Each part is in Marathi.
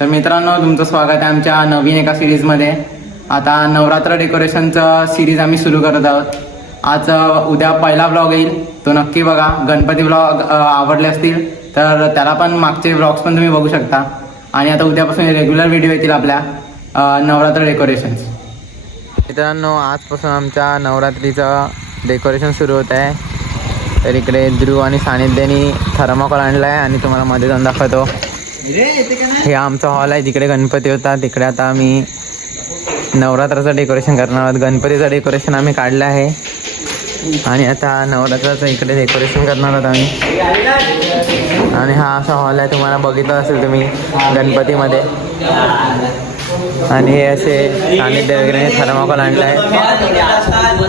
तर मित्रांनो, तुमचं स्वागत आहे आमच्या नवीन एका सिरीजमध्ये. आता नवरात्र डेकोरेशनचं सिरीज आम्ही सुरू करत आहोत. आज उद्या पहिला व्लॉग येईल, तो नक्की बघा. गणपती व्लॉग आवडले असतील तर त्याला पण मागचे व्लॉग्स पण तुम्ही बघू शकता. आणि आता उद्यापासून रेग्युलर व्हिडिओ येतील आपल्या नवरात्र डेकोरेशन्स. मित्रांनो, आजपासून आमच्या नवरात्रीचं डेकोरेशन सुरू होत आहे. तर इकडे ध्रुव आणि सानिध्यानी थर्माकोल आणला आहे आणि तुम्हाला मध्ये जाऊन दाखवतो. हे आमचा हॉल आहे जिकडे गणपती होता. तिकडे आता आम्ही नवरात्राचं डेकोरेशन करणार आहोत. गणपतीचं डेकोरेशन आम्ही काढलं आहे आणि आता नवरात्राचं इकडे डेकोरेशन करणार आहोत आम्ही. आणि हा असा हॉल आहे, तुम्हाला बघितलं असेल तुम्ही गणपतीमध्ये. आणि हे असे सानिध्य वगैरे थर्माकोल आणलं आहे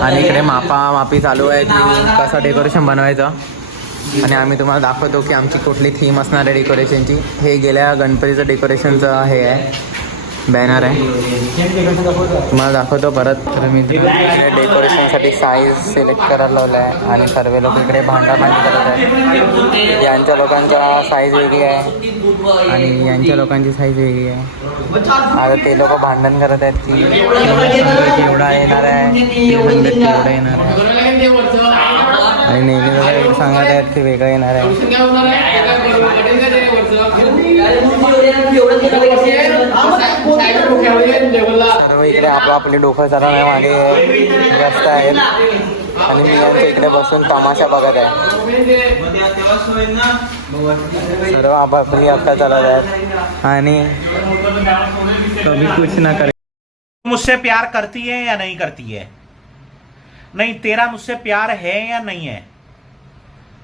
आणि इकडे मापी चालू आहे की कसं डेकोरेशन बनवायचं. आणि आम्ही तुम्हाला दाखवतो की आमची कुठली थीम असणार आहे डेकोरेशनची. हे गेल्या गणपतीचं डेकोरेशनचं हे आहे, बॅनर आहे, तुम्हाला दाखवतो परत. तर मी डेकोरेशनसाठी साईज सिलेक्ट करायला लावलं आहे आणि सर्व लोक इकडे भांडाभांडी करत आहेत. यांच्या लोकांच्या साईज वेगळी आहे आणि यांच्या लोकांची साईज वेगळी आहे. आता ते लोक भांडण करत आहेत की एवढा येणार आहे, एवढा येणार आहे आणि नेहमी सांगत आहेत की वेगळं येणार आहे. सर्व इकडे आपली डोकं चालवण्या मागे व्यस्त आहेत आणि मी यांच्या इकडे बसून तमाशा बघत आहे. सर्व आपली अक्का चालवत आहेत आणि कभी कुछ ना करे. मुझसे प्यार करती है या नहीं करती है? नहीं, तेरा मुझसे प्यार है या नहीं है?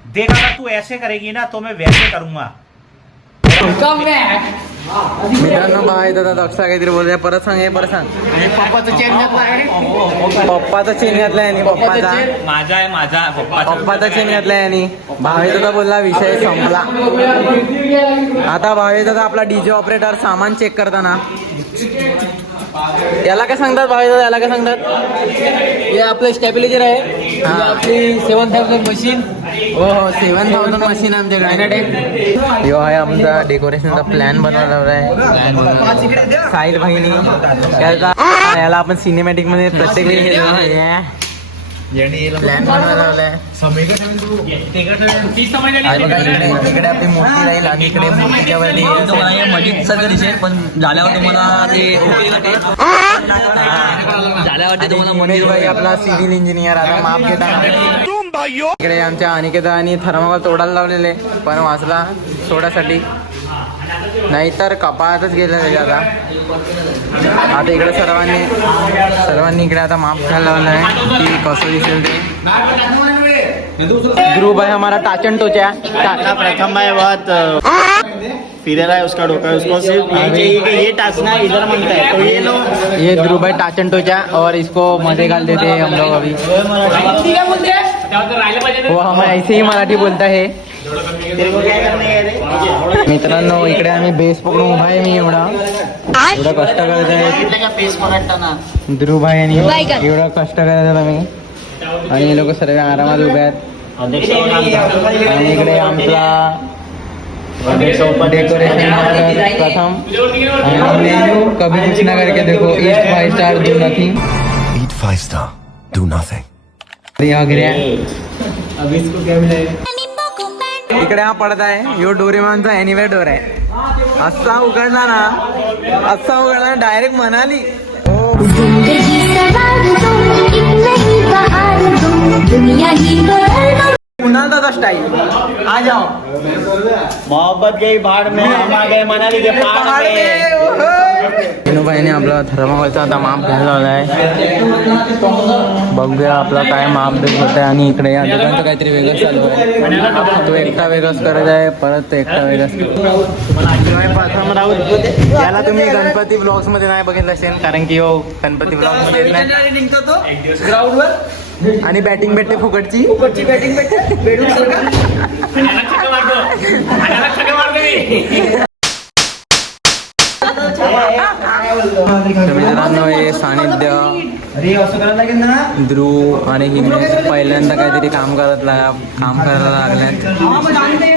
देख, अगर तू ऐसे करेगी ना तो मैं वैसे करूंगा. मित्रांनो, बाय दादा दक्षा काहीतरी बोलतोय. परत सांग, हे परत सांग. पप्पाचा चेन घातलाय आणि पप्पाचा चेन घातलाय आणि भावे दादा बोलला विषय संपला. आता भावे दादा आपला डीजे ऑपरेटर सामान चेक करताना याला काय सांगतात भावे दादा, याला काय सांगतात? हे आपलं स्टॅबिलायझर आहे, आपली 7000 मशीन. हो 7000 मशीन आमच्याकडे. यो आहे आमचा डेकोरेशनचा प्लॅन बनवला आहे साहिल भाईनी. याला आपण सिनेमॅटिक मध्ये प्रत्येक वेळी प्लॅन बनवला आहे. इकडे आपली मूर्ती राहील आणि इकडे मूर्तीच्या वरती मजीद सगळं दिसेल, पण झाल्यावर तुम्हाला ते झाल्यावर तुम्हाला मनीष भाई आपला सिव्हिल इंजिनियर आता माप घेताना. इकडे आमच्या अनिकेता आणि थर्माकोल तोडायला लावलेले, पण वाचला सोडासाठी, नाहीतर कपाळातच गेलं त्याच्या. आता इकडे सर्वांनी इकडे आता माप घ्यायला लावलं आहे की कसं दिसेल ते. ध्रुव है हमारा टाचन टोचा प्रथम है बहुत फिर रहा है उसका डोका, उसको सिर्फ ये चाहिए कि ये टाचना इधर मांगता है तो ये लो. ये ध्रुव भाई टाचन टोचा और इसको मजे डाल देते हैं हम लोग अभी. वो हम ऐसे ही मराठी बोलता है. मित्रांनो, इकडे आम्ही बेस पकडून उभा आहे. मी एवढा कष्ट करत आहे. ध्रुव भाई आणि एवढा कष्ट करत आहेत आम्ही आणि हे लोक सर्व आरामात उभे आहेत. आणि इकडे आमचा डेकोरेशन प्रथम कभी कुछ ना करके देखो. East 5 star do nothing. Eat 5 star, do nothing. इकडे हा पडदा आहे, यो डोरेमॉनचा एनिवे डोर आहे. असा उघडला ना डायरेक्ट म्हणाली कुणाल स्टाईल. आ जाओ मोहब्बत गई भाड़ में, हम आ गए मनाली के पहाड़ पे. विनोबाईने आपला थर्माकोलचा आता माप घ्यायला लावला आहे. बघूया आपला काय माप देत होत आहे. आणि इकडे या दोघांचं काहीतरी वेगळंच चालू आहे. तो एकटा वेगळंच करत आहे, परत एकटा वेगळंच. प्रथम राऊत याला तुम्ही गणपती ब्लॉग्स मध्ये नाही बघितलं असेल, कारण की हो गणपती ब्लॉग मध्ये येत नाही. ग्राउंडवर आणि बॅटिंग भेटते फुकटची बॅटिंग भेटते बेडून सगळं. तर मित्रांनो हे सानिध्य ध्रुव आणि हिमेश पहिल्यांदा काहीतरी काम करायला लागल्यात.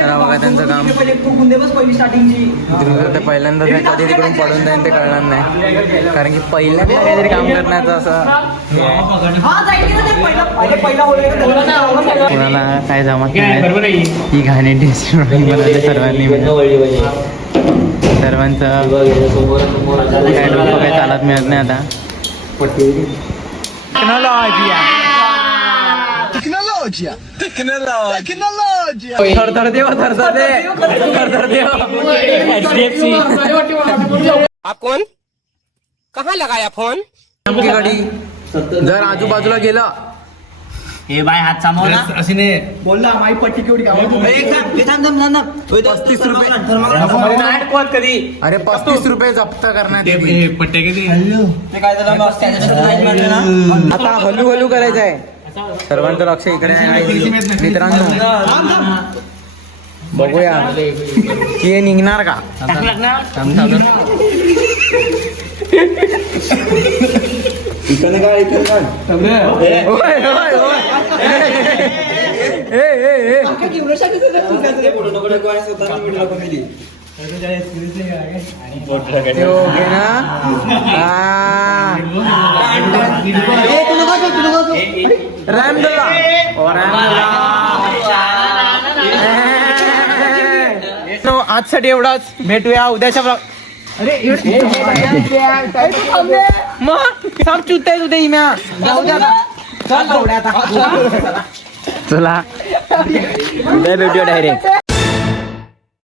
तर बघा त्यांचं काम. ध्रुव तर पहिल्यांदा ते कधी तिकडून पडून जाईल ते कळणार नाही, कारण की पहिल्यांदा काहीतरी काम करण्याचं असं हे आहे. कुणाला काय जमत नाही. ही घाणी टेस्ट बनवली सर्वांनी सर्वांचं काय डोकं काही चालत मिळत नाही आता. थरथर देव थरथर देव. आप कौन? कहाँ लगाया फोन? गाडी जर आजूबाजूला गेलं हे बाय हात सामोर ना. 35 रुपये. अरे 35 रुपये जप्त करण्यात आता हलू हलू करायचं आहे. सर्वांचं लक्ष इकडे आहे. मित्रांनो बघूया की हे निघणार का. आजसाठी एवढाच. भेटूया उद्याच्या ब्लॉग. मग साप चुतय तुझे इम्या चला उद्या भेटूया डायरेक्ट.